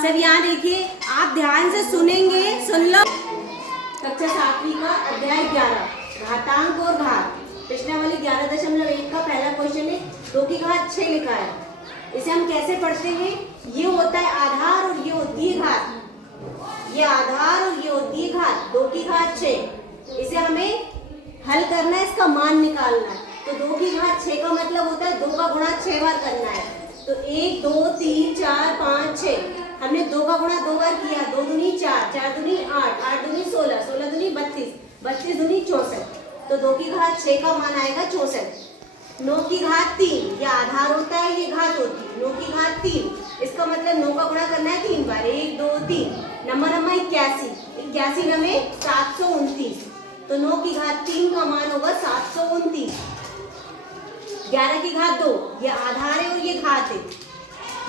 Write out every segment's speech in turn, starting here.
सब यहाँ देखिए, आप ध्यान से सुनेंगे, सुन लो। कक्षा 7वीं का अध्याय 11 घातांक और घात, प्रश्नावली 11.1 का पहला क्वेश्चन है। 2 की घात 6 लिखा है। इसे हम कैसे पढ़ते हैं? ये होता है आधार और ये होती है घात। ये आधार और ये होती है घात। 2 की घात 6, इसे हमें हल करना है, इसका मान निकालना है। तो 2 की घात 6 का मतलब होता है 2 का गुणा 6 बार करना है। तो 1 2 3 4 5 6, हमने 2 का गुणा 2 बार किया। 2 दूनी 4, 4 दूनी 8, 8 दूनी 16, 16 दूनी 32, 32 दूनी 64। तो 2 की घात 6 का मान आएगा 64। 9 की घात 3, ये आधार होता है, ये घात होती है। 9 की घात 3, इसका मतलब 9 का गुणा करना है 3 बार। 1 2 3, नंबर 81, 81 नंबर 729। तो 9 की घात 3 का मान होगा 729। 11 की घात 2, ये आधार है और ये घात है।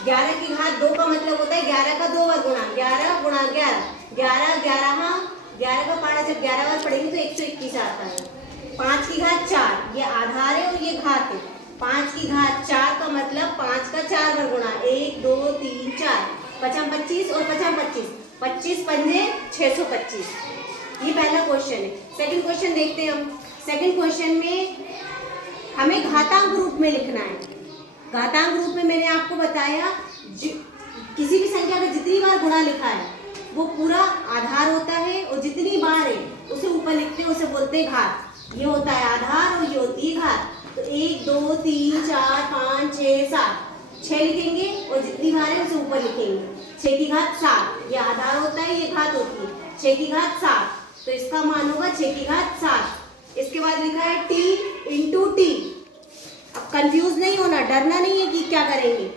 11 की घात 2 का मतलब होता है 11 का 2 बार गुणा, 11 गुणा 11, 11 11, हाँ 11 का पारा जब 11 बार पढ़ेंगे तो 121 आता है। 5 की घात 4, ये आधार है और ये घात है। 5 की घात 4 का मतलब 5 का 4 बार गुणा, 1 2 3 4, 5 25 और 5 25, 25 पंजे 625। ये पहला क्वेश्चन है। सेकंड क्वेश्चन देखते हैं हम। सेकंड क्वेश्चन में हमें घातांक रूप में लिखना है। घातांक रूप में मैंने आपको बताया, किसी भी संख्या का जितनी बार गुणा लिखा है वो पूरा आधार होता है, और जितनी बार है उसे ऊपर लिखते हैं, उसे बोलते हैं घात। ये होता है आधार और ये होती है घात। तो 1 2 3 4 5 6 7, 6 लिखेंगे और जितनी बार है उसे ऊपर लिखेंगे। 6 की घात 7, ये आधार होता है, ये घात होती है। 6 की घात 7, तो इसका मान होगा 6 की घात 7। इसके बाद लिखा है t इंटू टी। अब कंफ्यूज नहीं होना, डरना नहीं है कि क्या करेंगे।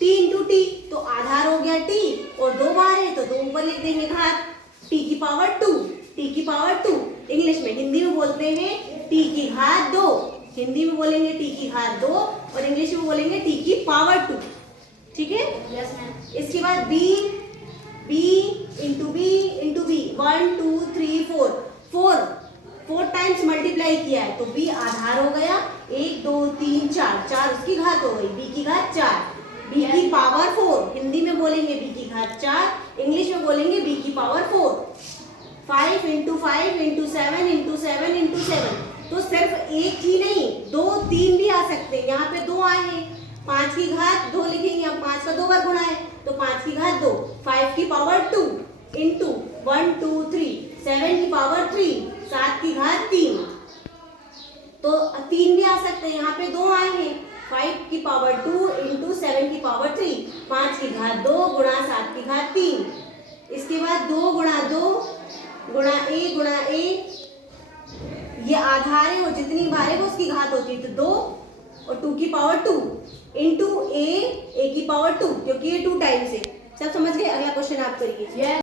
t इंटू टी, तो आधार हो गया t और 2 बार है तो 2 ऊपर लिख देंगे घात। t की पावर 2, t की पावर 2। इंग्लिश में, हिंदी में बोलते हैं t की घात 2। हिंदी में बोलेंगे t की घात 2 और इंग्लिश में बोलेंगे t की पावर 2। ठीक है? Yes ma'am. इसके बाद b into B into B, 1 2 3 4, 4 times multiply किया है तो b आधार हो गया। 1 2 3 4, 4 उसकी घात हो गई, b की घात 4, b की पावर 4। हिंदी में बोलेंगे b की घात 4, इंग्लिश में बोलेंगे b की power 4। 5 into 5 into 7 into 7 into 7, तो सिर्फ एक ही नहीं 2 3 भी आ सकते हैं। यहाँ पे 2 आए हैं। 5 की घात 2 लिखेंगे, अब 5 का 2 बार गुणा है तो 5 की घात 2, 5 की पावर 2 इंटू 1 2 3, 7 की पावर 3, 7 की घात 3, तो 3 भी आ सकते हैं। यहाँ पे 2 आए हैं। 5 की पावर 2 इंटू 7 की पावर 3, 5 की घात 2 गुणा 7 की घात 3। इसके बाद 2 गुणा गुणा a, ये आधार है और जितनी बार है वो उसकी घात होती है। तो 2 और 2 की पावर 2 इंटू a की पावर 2, क्योंकि ये 2 टाइम्स है। सब समझ गए? अगला क्वेश्चन आप करिए।